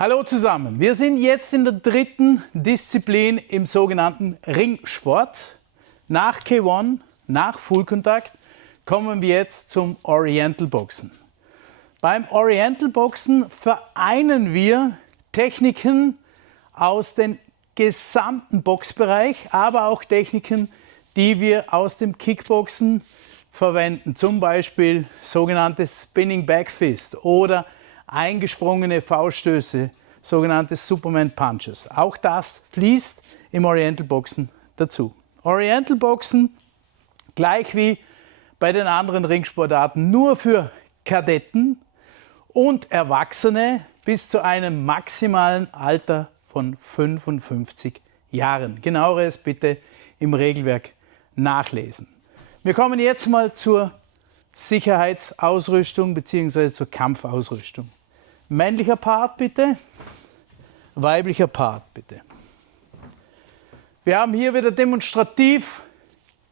Hallo zusammen, wir sind jetzt in der dritten Disziplin im sogenannten Ringsport. Nach K1, nach Full Contact, kommen wir jetzt zum Oriental Boxen. Beim Oriental Boxen vereinen wir Techniken aus dem gesamten Boxbereich, aber auch Techniken, die wir aus dem Kickboxen verwenden. Zum Beispiel sogenanntes Spinning Back Fist oder eingesprungene Fauststöße, sogenannte Superman Punches. Auch das fließt im Oriental Boxen dazu. Oriental Boxen, gleich wie bei den anderen Ringsportarten, nur für Kadetten und Erwachsene bis zu einem maximalen Alter von 55 Jahren. Genaueres bitte im Regelwerk nachlesen. Wir kommen jetzt mal zur Sicherheitsausrüstung bzw. zur Kampfausrüstung. Männlicher Part bitte, weiblicher Part bitte. Wir haben hier wieder demonstrativ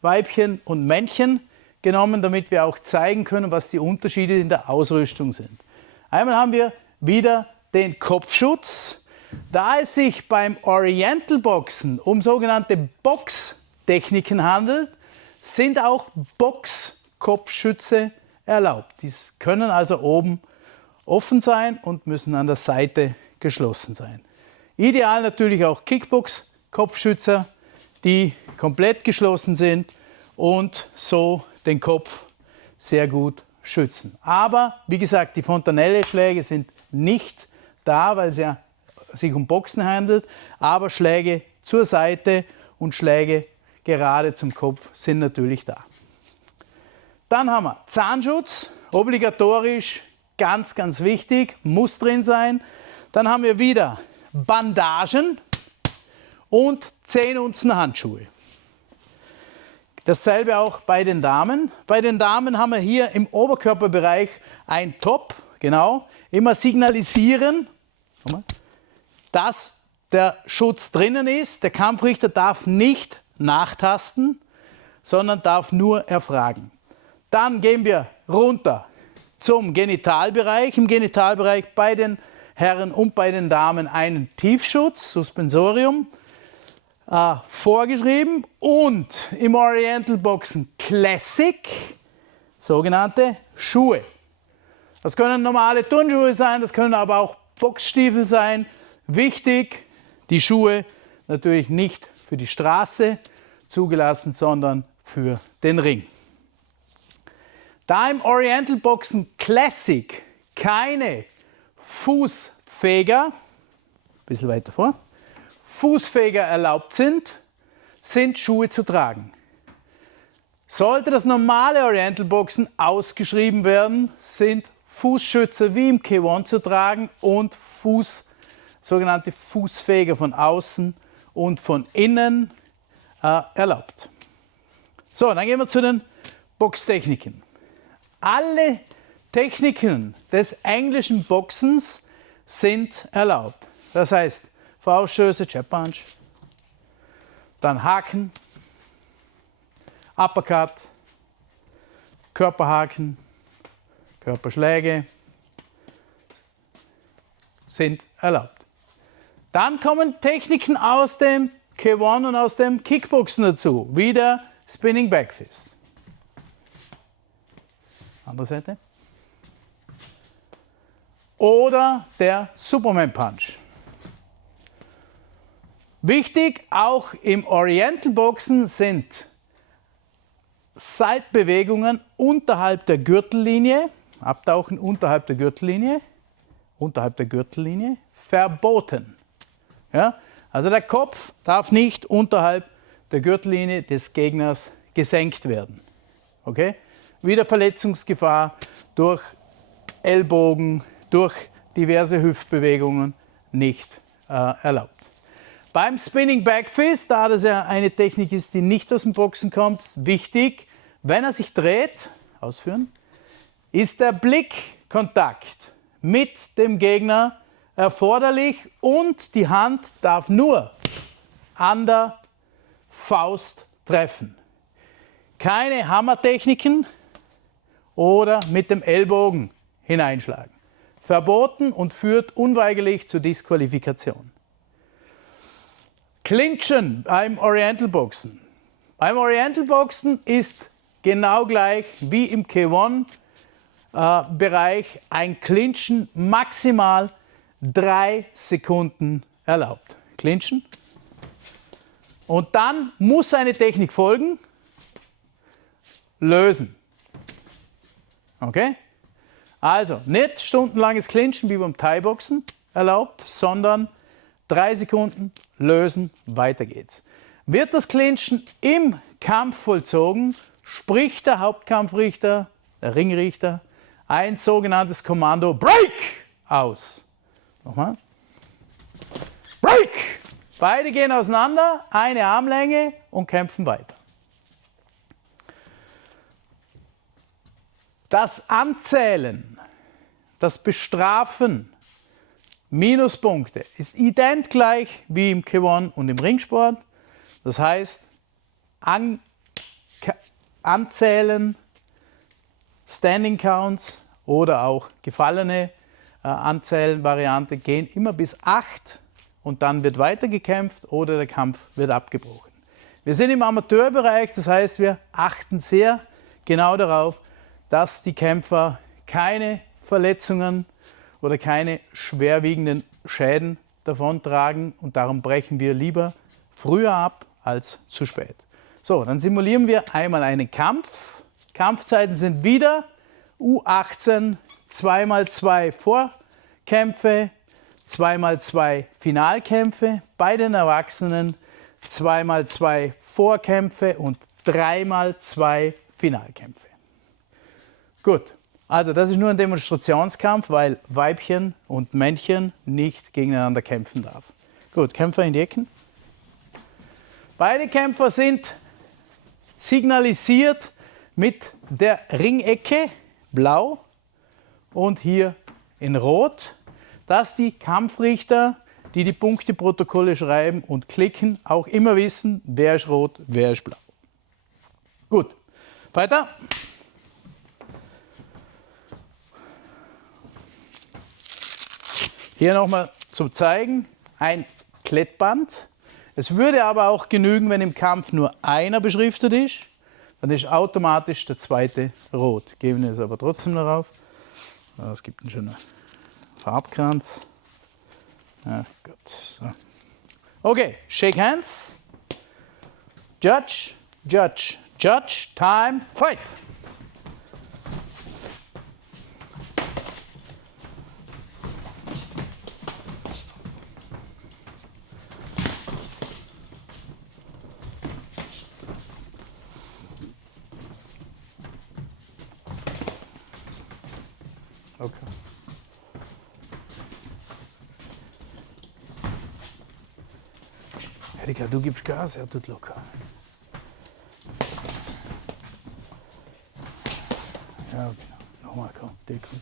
Weibchen und Männchen genommen, damit wir auch zeigen können, was die Unterschiede in der Ausrüstung sind. Einmal haben wir wieder den Kopfschutz. Da es sich beim Oriental Boxen um sogenannte Boxtechniken handelt, sind auch Boxkopfschütze erlaubt. Die können also oben offen sein und müssen an der Seite geschlossen sein. Ideal natürlich auch Kickbox-Kopfschützer, die komplett geschlossen sind und so den Kopf sehr gut schützen. Aber wie gesagt, die Fontanelle-Schläge sind nicht da, weil es ja sich um Boxen handelt, aber Schläge zur Seite und Schläge gerade zum Kopf sind natürlich da. Dann haben wir Zahnschutz, obligatorisch, ganz, ganz wichtig, muss drin sein. Dann haben wir wieder Bandagen und 10 Unzen Handschuhe. Dasselbe auch bei den Damen. Bei den Damen haben wir hier im Oberkörperbereich ein Top, genau, immer signalisieren, dass der Schutz drinnen ist. Der Kampfrichter darf nicht nachtasten, sondern darf nur erfragen. Dann gehen wir runter zum Genitalbereich. Im Genitalbereich bei den Herren und bei den Damen einen Tiefschutz, Suspensorium, vorgeschrieben. Und im Oriental Boxen Classic sogenannte Schuhe. Das können normale Turnschuhe sein, das können aber auch Boxstiefel sein. Wichtig, die Schuhe natürlich nicht für die Straße zugelassen, sondern für den Ring. Da im Oriental Boxen Classic keine Fußfeger, ein bisschen weiter vor, Fußfeger erlaubt sind, sind Schuhe zu tragen. Sollte das normale Oriental Boxen ausgeschrieben werden, sind Fußschützer wie im K1 zu tragen und sogenannte Fußfeger von außen und von innen erlaubt. So, dann gehen wir zu den Boxtechniken. Alle Techniken des englischen Boxens sind erlaubt. Das heißt, Fauststöße, Jab Punch, dann Haken, Uppercut, Körperhaken, Körperschläge sind erlaubt. Dann kommen Techniken aus dem K1 und aus dem Kickboxen dazu. Wieder Spinning Back Fist. Andere Seite. Oder der Superman Punch. Wichtig, auch im Oriental Boxen sind Seitbewegungen unterhalb der Gürtellinie, Abtauchen unterhalb der Gürtellinie, verboten. Ja? Also der Kopf darf nicht unterhalb der Gürtellinie des Gegners gesenkt werden. Okay? Wieder Verletzungsgefahr durch Ellbogen, durch diverse Hüftbewegungen nicht erlaubt. Beim Spinning Back Fist, da das ja eine Technik ist, die nicht aus dem Boxen kommt, ist wichtig, wenn er sich dreht, ausführen, ist der Blickkontakt mit dem Gegner erforderlich und die Hand darf nur an der Faust treffen. Keine Hammertechniken oder mit dem Ellbogen hineinschlagen. verboten und führt unweigerlich zur Disqualifikation. Clinchen beim Oriental Boxen. Beim Oriental Boxen ist genau gleich wie im K1-Bereich ein Clinchen maximal 3 Sekunden erlaubt. Clinchen. Und dann muss eine Technik folgen. Lösen. Okay? Also nicht stundenlanges Clinchen wie beim Thai-Boxen erlaubt, sondern 3 Sekunden, lösen, weiter geht's. Wird das Clinchen im Kampf vollzogen, spricht der Hauptkampfrichter, der Ringrichter, ein sogenanntes Kommando Break aus. Nochmal. Break! Beide gehen auseinander, eine Armlänge und kämpfen weiter. Das Anzählen, das Bestrafen, Minuspunkte ist ident gleich wie im K1 und im Ringsport. Das heißt, Anzählen, Standing Counts oder auch gefallene Anzählen-Variante gehen immer bis 8 und dann wird weitergekämpft oder der Kampf wird abgebrochen. Wir sind im Amateurbereich, das heißt, wir achten sehr genau darauf, dass die Kämpfer keine Verletzungen oder keine schwerwiegenden Schäden davontragen und darum brechen wir lieber früher ab als zu spät. So, dann simulieren wir einmal einen Kampf. Kampfzeiten sind wieder U18 2x2 Vorkämpfe, 2x2 Finalkämpfe, bei den Erwachsenen 2x2 Vorkämpfe und 3x2 Finalkämpfe. Gut, also das ist nur ein Demonstrationskampf, weil Weibchen und Männchen nicht gegeneinander kämpfen darf. Gut, Kämpfer in die Ecken. Beide Kämpfer sind signalisiert mit der Ringecke, blau, und hier in rot, dass die Kampfrichter, die die Punkteprotokolle schreiben und klicken, auch immer wissen, wer ist rot, wer ist blau. Gut, weiter. Hier nochmal zum Zeigen, ein Klettband. Es würde aber auch genügen, wenn im Kampf nur einer beschriftet ist, dann ist automatisch der zweite rot. Geben wir es aber trotzdem darauf. Es gibt einen schönen Farbkranz. Ach Gott. So. Okay, shake hands. Judge, judge, judge, time, fight! Okay. Erika, du gibst Gas, er tut locker. Ja, genau. Nochmal, komm, Deckel.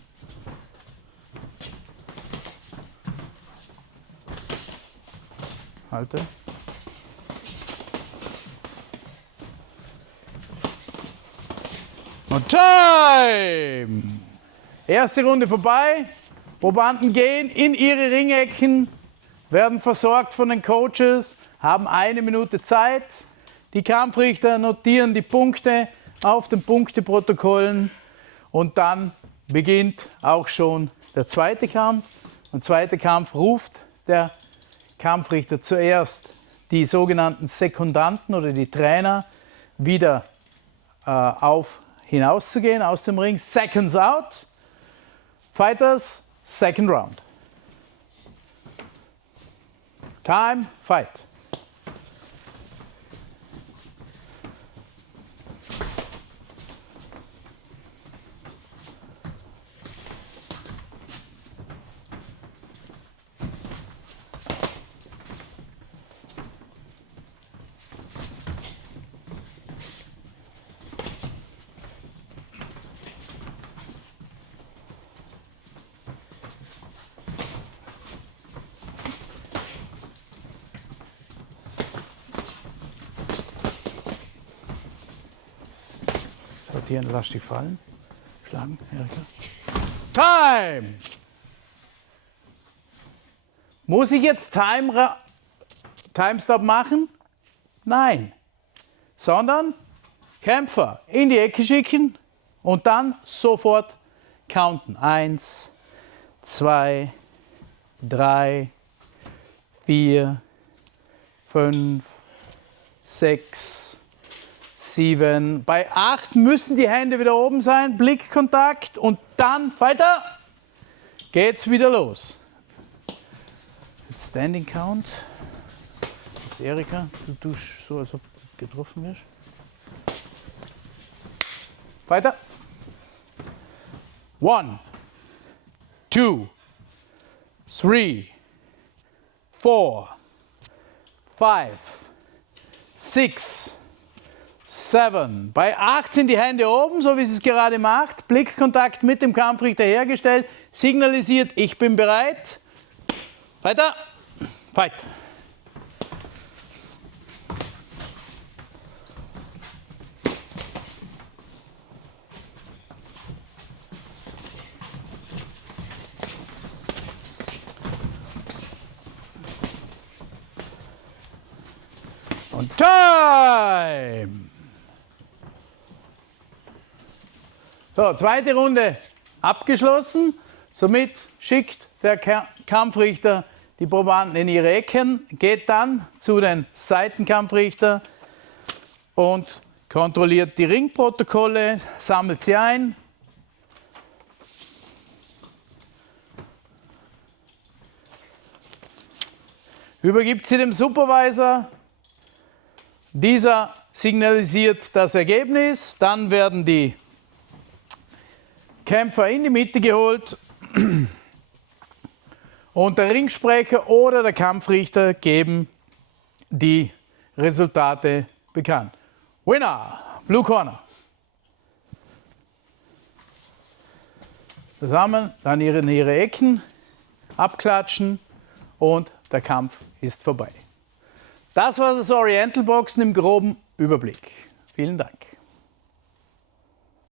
Halte. Und Time! Erste Runde vorbei. Probanden gehen in ihre Ringecken, werden versorgt von den Coaches, haben 1 Minute Zeit. Die Kampfrichter notieren die Punkte auf den Punkteprotokollen und dann beginnt auch schon der zweite Kampf. Im zweiten Kampf ruft der Kampfrichter zuerst die sogenannten Sekundanten oder die Trainer wieder hinauszugehen aus dem Ring. Seconds out. Fighters, second round. Time, fight. Sortieren, lass die fallen. Schlagen, Erika. Time! Muss ich jetzt Timestop machen? Nein. Sondern Kämpfer in die Ecke schicken und dann sofort counten. 1, 2, 3, 4, 5, 6, 7. Bei 8 müssen die Hände wieder oben sein, Blickkontakt und dann weiter geht's wieder los. Jetzt Standing Count. Erika, du tust so, als ob du getroffen wirst. Weiter. 1, 2, 3, 4, 5, 6, 7. Bei 8 sind die Hände oben, so wie sie es gerade macht. Blickkontakt mit dem Kampfrichter hergestellt. Signalisiert, ich bin bereit. Weiter. Fight. Und Time! So, zweite Runde abgeschlossen. Somit schickt der Kampfrichter die Probanden in ihre Ecken, geht dann zu den Seitenkampfrichter und kontrolliert die Ringprotokolle, sammelt sie ein. Übergibt sie dem Supervisor. Dieser signalisiert das Ergebnis. Dann werden die Kämpfer in die Mitte geholt und der Ringsprecher oder der Kampfrichter geben die Resultate bekannt. Winner, Blue Corner. Zusammen dann in ihre Ecken abklatschen und der Kampf ist vorbei. Das war das Oriental Boxen im groben Überblick. Vielen Dank.